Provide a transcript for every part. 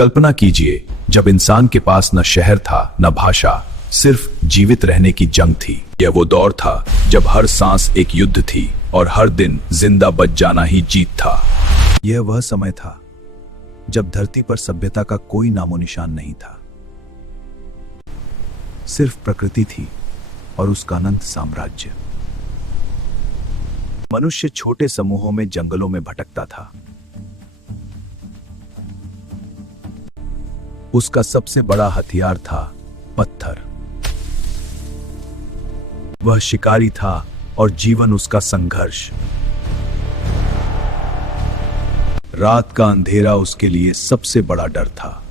कल्पना कीजिए, जब इंसान के पास न शहर था न भाषा, सिर्फ जीवित रहने की जंग थी। यह वो दौर था जब हर सांस एक युद्ध थी और हर दिन जिंदा बच जाना ही जीत था। यह वह समय था जब धरती पर सभ्यता का कोई नामो निशान नहीं था। सिर्फ प्रकृति थी और उसका अनंत साम्राज्य। मनुष्य छोटे समूहों में जंगलों में भटकता था। उसका सबसे बड़ा हथियार था पत्थर। वह शिकारी था और जीवन उसका संघर्ष। रात का अंधेरा उसके लिए सबसे बड़ा डर था।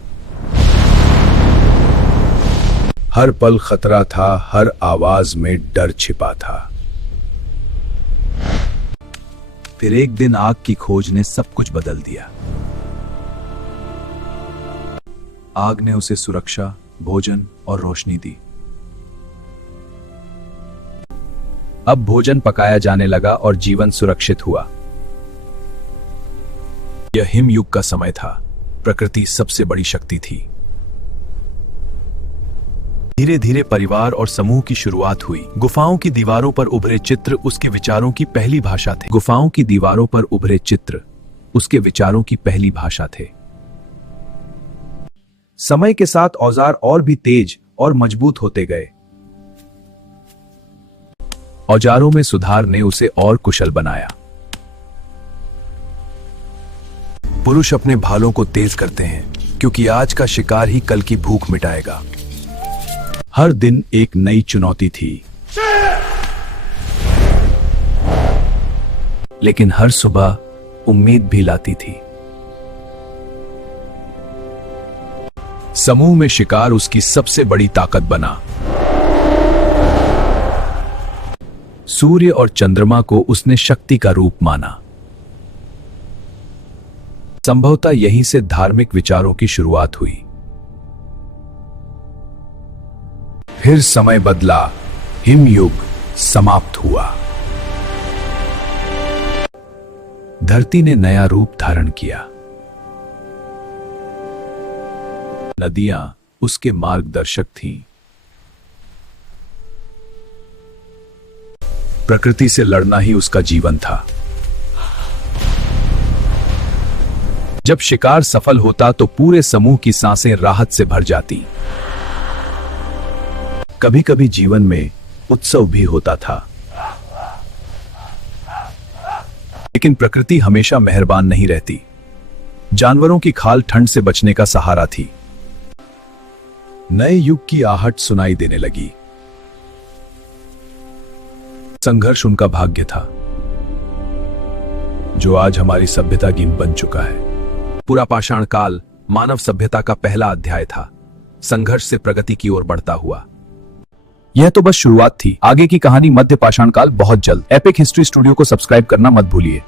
हर पल खतरा था, हर आवाज में डर छिपा था। फिर एक दिन आग की खोज ने सब कुछ बदल दिया। आग ने उसे सुरक्षा, भोजन और रोशनी दी। अब भोजन पकाया जाने लगा और जीवन सुरक्षित हुआ। यह हिमयुग का समय था। प्रकृति सबसे बड़ी शक्ति थी। धीरे धीरे परिवार और समूह की शुरुआत हुई। गुफाओं की दीवारों पर उभरे चित्र उसके विचारों की पहली भाषा थे। गुफाओं की दीवारों पर उभरे चित्र उसके विचारों की पहली भाषा थे। समय के साथ औजार और भी तेज और मजबूत होते गए। औजारों में सुधार ने उसे और कुशल बनाया। पुरुष अपने भालों को तेज करते हैं क्योंकि आज का शिकार ही कल की भूख मिटाएगा। हर दिन एक नई चुनौती थी, लेकिन हर सुबह उम्मीद भी लाती थी। समूह में शिकार उसकी सबसे बड़ी ताकत बना। सूर्य और चंद्रमा को उसने शक्ति का रूप माना। संभवतः यहीं से धार्मिक विचारों की शुरुआत हुई। फिर समय बदला, हिमयुग समाप्त हुआ। धरती ने नया रूप धारण किया। नदियां उसके मार्गदर्शक थीं। प्रकृति से लड़ना ही उसका जीवन था। जब शिकार सफल होता तो पूरे समूह की सांसें राहत से भर जाती। कभी कभी जीवन में उत्सव भी होता था, लेकिन प्रकृति हमेशा मेहरबान नहीं रहती। जानवरों की खाल ठंड से बचने का सहारा थी। नए युग की आहट सुनाई देने लगी। संघर्ष उनका भाग्य था, जो आज हमारी सभ्यता की बन चुका है। पूरा पाषाण काल मानव सभ्यता का पहला अध्याय था, संघर्ष से प्रगति की ओर बढ़ता हुआ। यह तो बस शुरुआत थी। आगे की कहानी मध्य पाषाण काल बहुत जल्द। एपिक हिस्ट्री स्टूडियो को सब्सक्राइब करना मत भूलिए।